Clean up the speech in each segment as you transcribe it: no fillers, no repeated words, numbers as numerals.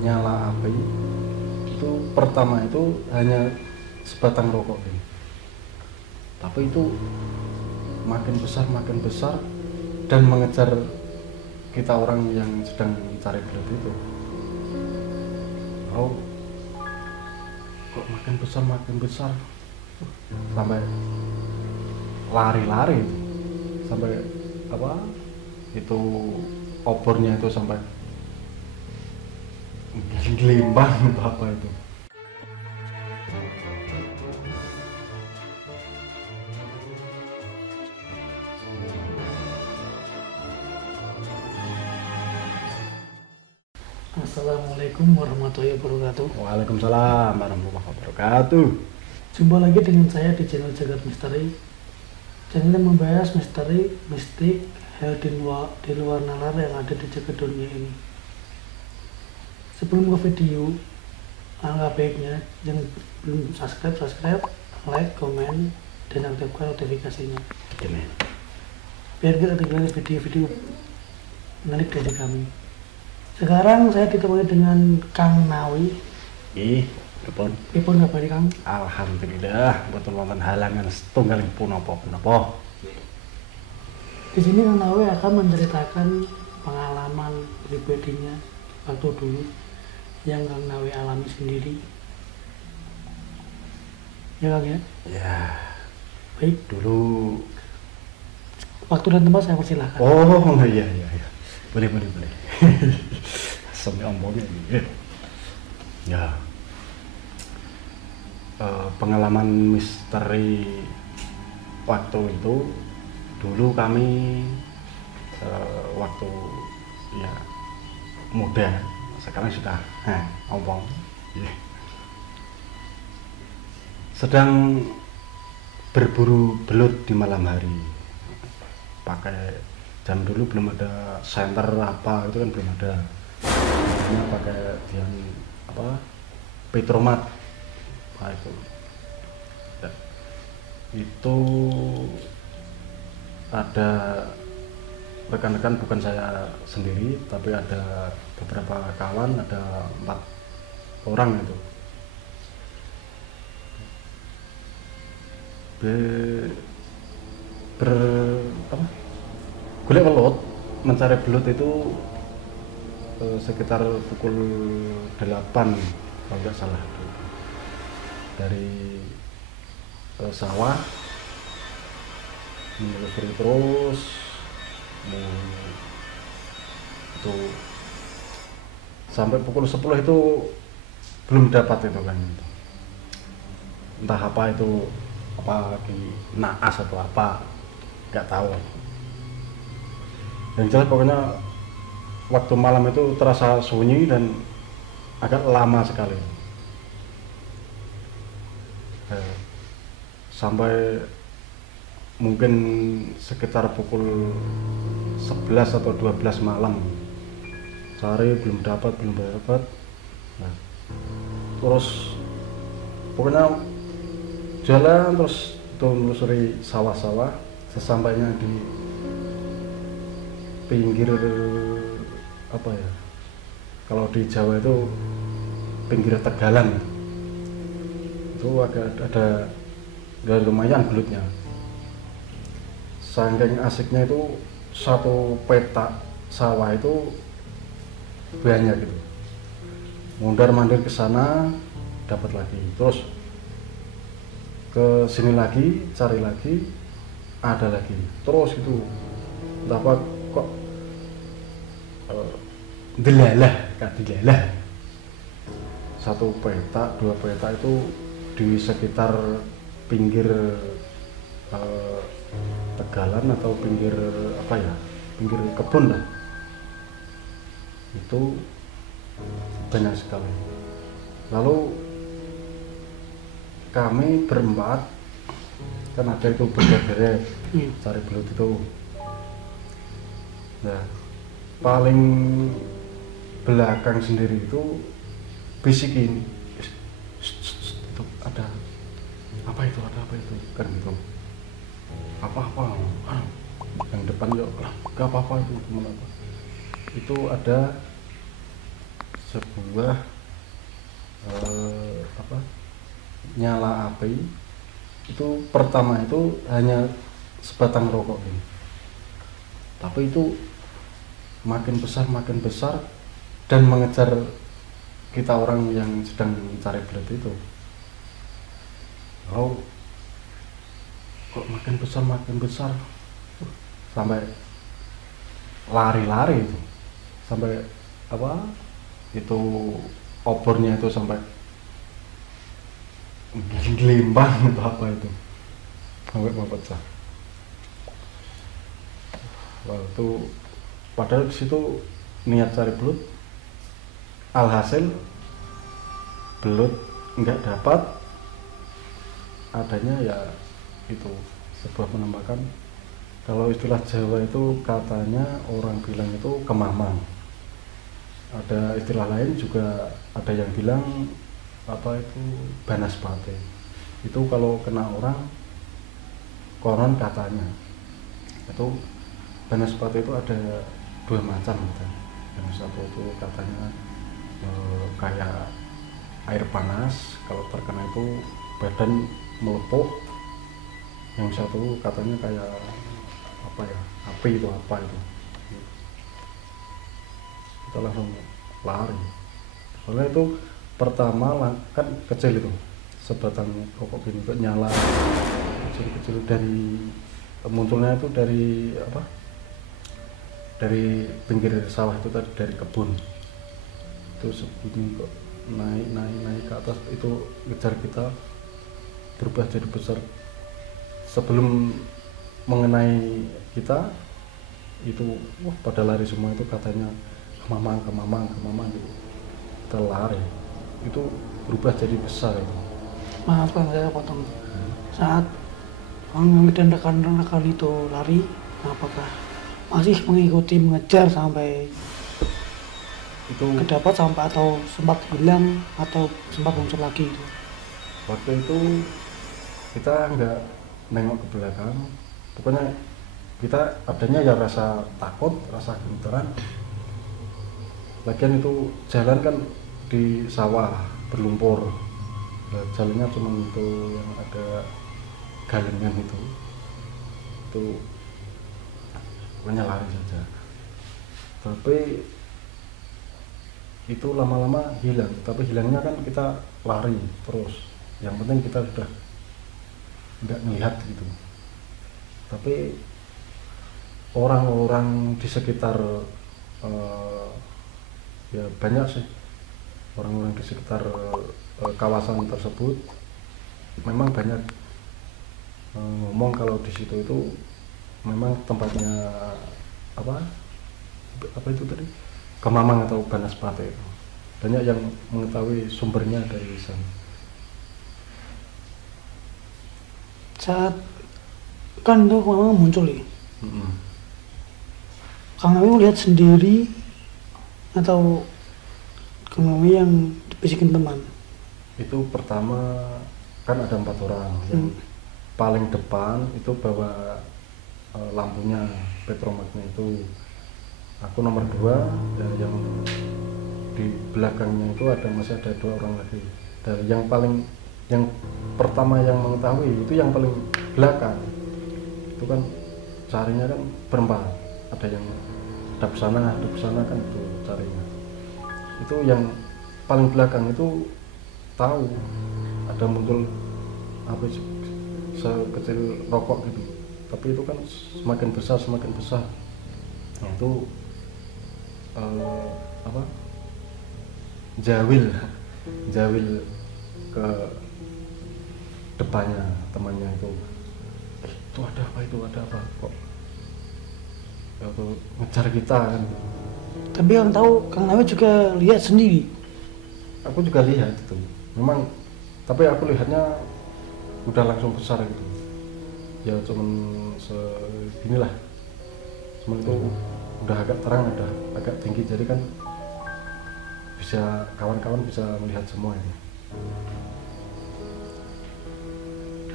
nyala api itu pertama itu hanya sebatang rokok ini. Tapi itu makin besar dan mengejar kita orang yang sedang mencari belut itu. Oh, kok makin besar sampai lari-lari sampai apa itu obornya itu sampai gelimbang atau apa itu. Assalamualaikum warahmatullahi wabarakatuh. Waalaikumsalam warahmatullahi wabarakatuh. Jumpa lagi dengan saya di channel Jagat Misteri. Channel yang membahas misteri, mistik, hal di luar nalar yang ada di jagat dunia ini. Sebelum ke video, alangkah baiknya yang belum subscribe, like, komen, dan aktifkan notifikasinya. Ini. Biar kita ketinggalan video-video menarik dari kami. Sekarang saya ditemani dengan Kang Nawi. Pripun? Pripun kabare Kang? Alhamdulillah, betul wonten halangan setunggal punapa. Di sini Kang Nawi akan menceritakan pengalaman pribadinya waktu dulu yang Kang Nawi alami sendiri. Ya Kang ya? Ya, Baik, dulu. waktu dan tempat saya persilahkan. Oh, iya. Boleh. Sampai omongnya ini. Ya. Pengalaman misteri waktu itu dulu kami waktu ya muda, sekarang sudah ompong. Sedang berburu belut di malam hari. Pakai jam dulu belum ada senter apa itu kan belum ada. Hanya pakai yang apa? Petromat. Nah, itu. Ya. Itu ada rekan-rekan, bukan saya sendiri, tapi ada beberapa kawan, ada 4 orang itu. Golek welut, mencari belut itu sekitar pukul 8 kalau nggak salah, dari sawah menelusuri terus itu sampai pukul 10 itu belum dapat itu kan, entah apa itu, apa lagi naas atau apa nggak tahu. Yang jelas pokoknya waktu malam itu terasa sunyi dan agak lama sekali. Sampai mungkin sekitar pukul 11 atau 12 malam cari belum dapat. Nah, terus pokoknya jalan terus menelusuri sawah-sawah. Sesampainya di pinggir apa ya, kalau di Jawa itu pinggir tegalan, itu ada lumayan belutnya. Saking asiknya itu satu petak sawah itu banyak gitu, mundar mandir ke sana dapat lagi, terus ke sini lagi cari lagi ada lagi, terus itu dapat kok delalah satu petak 2 petak itu di sekitar pinggir tegalan atau pinggir apa ya, pinggir kebun lah, itu banyak sekali. Lalu kami berempat kan ada itu berderet cari belut itu. Nah, paling belakang sendiri itu bisikin, itu ada apa itu kan gitu, apa yang depan yuk, gak apa-apa itu teman apa itu, ada sebuah apa, nyala api itu pertama itu hanya sebatang rokok ini, tapi itu makin besar dan mengejar kita orang yang sedang mencari belut itu. Oh, kok makin besar sampai lari-lari itu, sampai apa itu obornya itu sampai gelimbang atau apa itu, sampai mau pecah. Wah, itu padahal di situ niat cari belut, alhasil belut nggak dapat, adanya ya itu sebuah penampakan. Kalau istilah Jawa itu katanya orang bilang itu kemamang. Ada istilah lain juga, ada yang bilang apa itu banaspati. Itu kalau kena orang, konon katanya itu banaspati itu ada dua macam gitu. Yang satu itu katanya kayak air panas, kalau terkena itu badan melepuh. Yang satu katanya kayak apa ya, api itu apa itu, kita langsung lari. Soalnya itu pertama kan kecil itu, sebatang rokok gini kok nyala kecil-kecil, dari munculnya itu dari apa, dari pinggir sawah itu tadi, dari kebun itu segini kok naik ke atas, itu ngejar kita, berubah jadi besar. Sebelum mengenai kita itu pada lari semua, itu katanya kemamang gitu. Kita lari, itu berubah jadi besar itu. Maaf kan saya potong. Saat Kang dan rekan-rekan itu lari, apakah masih mengikuti mengejar sampai Itu kedapat sampai atau sempat hilang atau sempat muncul lagi itu? waktu itu kita nggak nengok ke belakang, pokoknya kita adanya ya rasa takut, rasa gemetaran. Lagian itu jalan kan di sawah berlumpur, nah, jalannya cuma itu yang ada galengan itu pokoknya lari saja. Tapi itu lama-lama hilang, tapi hilangnya kan kita lari terus, yang penting kita sudah nggak melihat gitu. Tapi orang-orang di sekitar ya banyak sih orang-orang di sekitar kawasan tersebut, memang banyak ngomong kalau di situ itu memang tempatnya apa itu tadi, kemamang atau banaspati itu. Banyak yang mengetahui sumbernya dari sana. Saat kan itu memang muncul ya. Kang Nawi melihat sendiri atau Kang Nawi yang dibisikin teman? Itu pertama kan ada 4 orang, yang paling depan itu bawa lampunya petromagnya itu, aku nomor 2, dan yang di belakangnya itu masih ada 2 orang lagi. Dan yang pertama yang mengetahui itu yang paling belakang. Itu kan carinya kan berempat, ada yang hadap sana kan, itu carinya. Itu yang paling belakang itu tahu ada muncul apa sekecil rokok gitu, tapi itu kan semakin besar. Nah, itu apa, jawil ke depannya temannya itu ada apa kok itu ngejar kita kan. Tapi yang tahu Kang Nawi juga lihat sendiri. Aku juga lihat itu memang, tapi aku lihatnya udah langsung besar gitu ya, cuman seginilah, cuman itu udah agak terang, udah agak tinggi, jadi kan bisa kawan-kawan bisa melihat semua ini.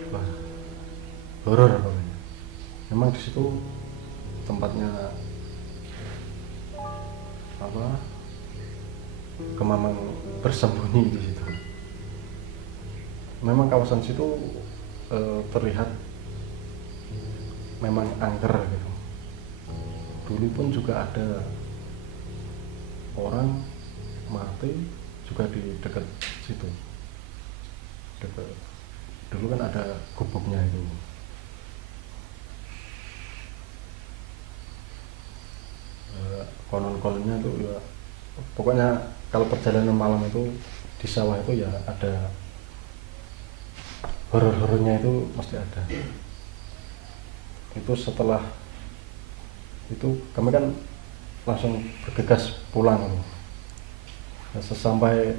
Wah, horor pokoknya. Memang di situ tempatnya apa, Kemamang bersembunyi di situ. Memang kawasan situ terlihat memang angker gitu. Dulu pun juga ada orang mati juga di dekat situ. Dekat. Dulu kan ada gubuknya itu. Konon-kononnya tuh ya, pokoknya kalau perjalanan malam itu di sawah itu ya ada horor-horornya, itu mesti ada. Itu setelah itu kami kan langsung bergegas pulang. Nah, sesampai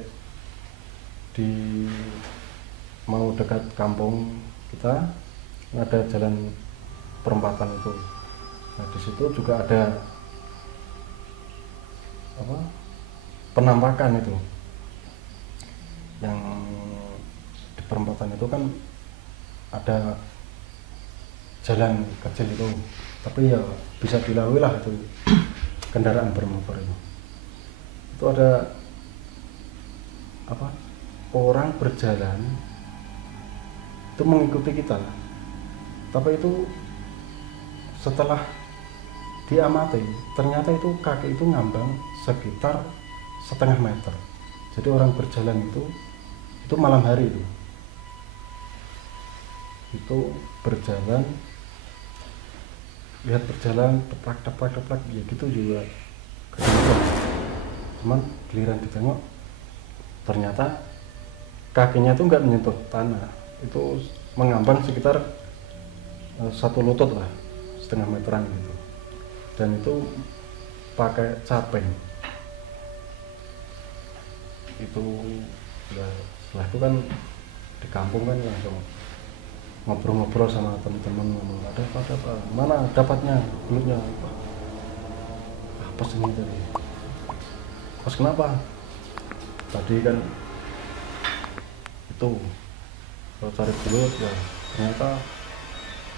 di mau dekat kampung kita ada jalan perempatan itu. Nah di situ juga ada penampakan itu, yang di perempatan itu kan ada jalan kecil itu, tapi ya bisa dilalui lah itu kendaraan bermotor itu. Itu ada orang berjalan itu mengikuti kita, tapi itu setelah diamati ternyata itu kaki itu ngambang sekitar setengah meter. Jadi orang berjalan itu malam hari itu berjalan, lihat berjalan deplak ya gitu juga kedengeran. Cuman giliran ditengok ternyata kakinya itu nggak menyentuh tanah, itu mengambang sekitar 1 lutut lah, setengah meteran gitu. Dan itu pakai caping. Itu ya, setelah itu kan di kampung kan langsung ngobrol-ngobrol sama teman-teman, ngomong ada apa, mana dapatnya belutnya, apa sih ini tadi, pas kenapa tadi kan itu kalau cari belut ya ternyata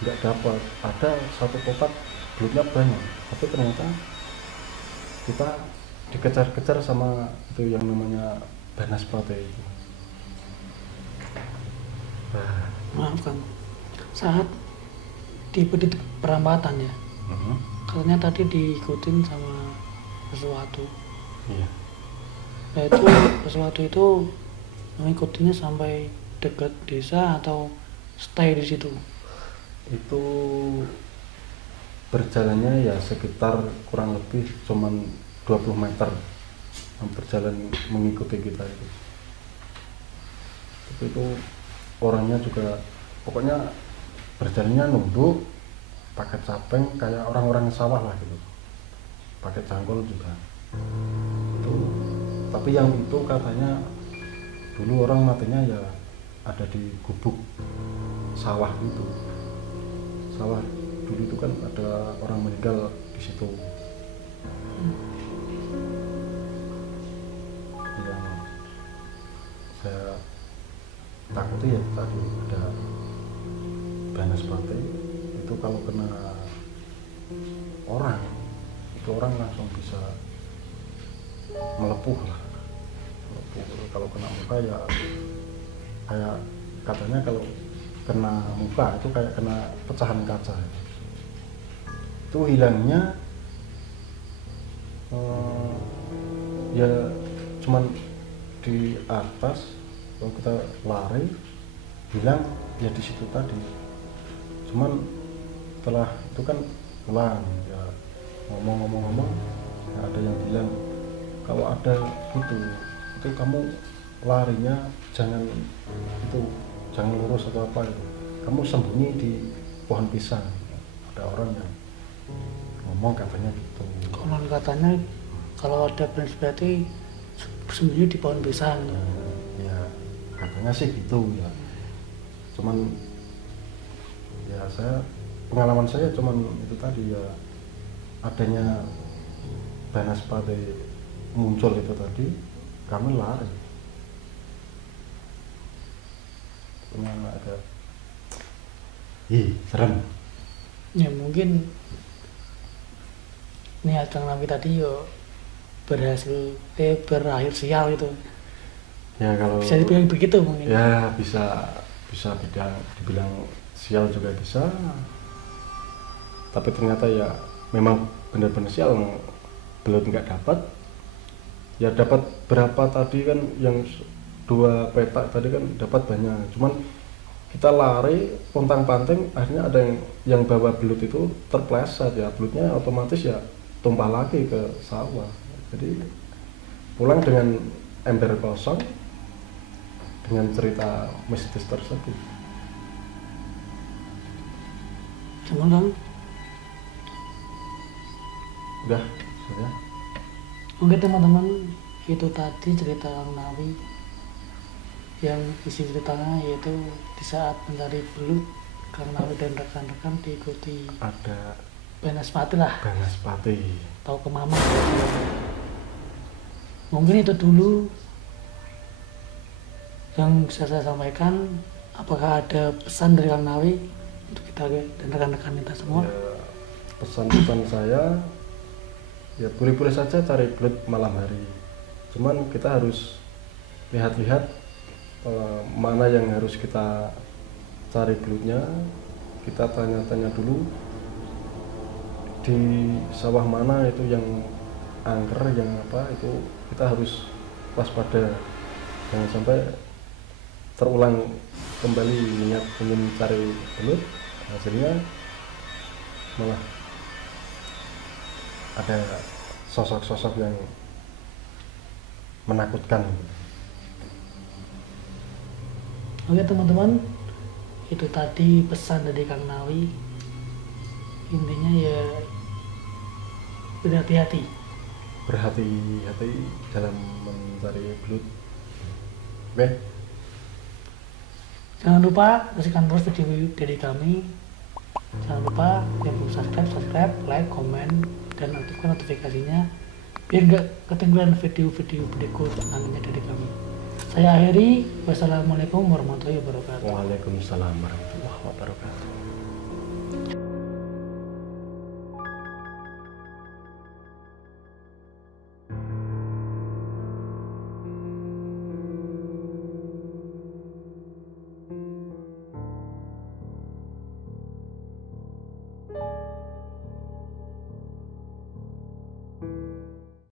nggak dapat, ada 1 kotak belutnya banyak, tapi ternyata kita dikejar-kejar sama itu yang namanya banaspati itu. Maafkan, saat di perempatan ya, katanya tadi diikutin sama sesuatu. Iya. Nah itu sesuatu itu mengikutinya sampai dekat desa atau stay di situ? Itu berjalannya ya sekitar kurang lebih cuman 20 meter berjalan mengikuti kita itu. Tapi itu orangnya juga pokoknya berjalannya nunduk, pakai caping kayak orang-orang sawah lah gitu, pakai cangkul juga itu. Tapi yang itu katanya dulu orang matinya ya ada di gubuk sawah itu. Sawah dulu itu kan ada orang meninggal di situ. Yang saya takuti ya tadi ada banaspati itu, kalau kena orang itu orang langsung bisa melepuh lah. Kalau kena muka ya kayak katanya kalau kena muka itu kayak kena pecahan kaca. Itu hilangnya ya cuman di atas, kalau kita lari hilang ya di situ tadi. Cuman setelah itu kan pulang ya ngomong-ngomong ya ada yang bilang kalau ada gitu itu kamu larinya jangan lurus atau apa itu, kamu sembunyi di pohon pisang. Ada orang yang ngomong katanya gitu. Konon katanya kalau ada banaspati bersembunyi di pohon pisang. Ya katanya sih gitu ya. Cuman ya pengalaman saya cuman itu tadi ya, adanya banaspati muncul itu tadi, kami lari. Memang ada serem. Ya mungkin niat Kang Nabi tadi yo berakhir sial gitu. Ya kalau Bisa dibilang begitu mungkin. ya bisa dibilang sial juga bisa, tapi ternyata ya memang benar-benar sial, belum nggak dapat. Ya dapat berapa tadi kan, yang 2 petak tadi kan dapat banyak, cuman kita lari pontang-panting, akhirnya ada yang bawa belut itu terpleset, ya belutnya otomatis ya tumpah lagi ke sawah. Jadi pulang dengan ember kosong dengan cerita mistis tersebut. Cuman Bang, Udah sudah. mungkin teman-teman itu tadi cerita Kang Nawi yang isi ceritanya yaitu di saat mencari belut, Kang Nawi dan rekan-rekan diikuti Ada Banaspati lah, Banaspati. tahu ke mama. Mungkin itu dulu yang bisa saya sampaikan. Apakah ada pesan dari Kang Nawi untuk kita dan rekan-rekan kita semua? Ya, pesan-pesan saya ya boleh-boleh saja cari belut malam hari, cuman kita harus lihat-lihat mana yang harus kita cari belutnya. Kita tanya-tanya dulu di sawah mana itu yang angker, yang apa, itu kita harus waspada, jangan sampai terulang kembali niat ingin cari belut, hasilnya malah ada sosok-sosok yang menakutkan. Oke teman-teman, itu tadi pesan dari Kang Nawi. Intinya ya berhati-hati. Berhati-hati dalam mencari belut. Oke. Jangan lupa saksikan terus video dari kami. Jangan lupa yang belum subscribe, like, komen, dan aktifkan notifikasinya biar nggak ketinggalan video-video berikut nantinya dari kami. Saya akhiri. Wassalamualaikum warahmatullahi wabarakatuh. Waalaikumsalam warahmatullahi wabarakatuh.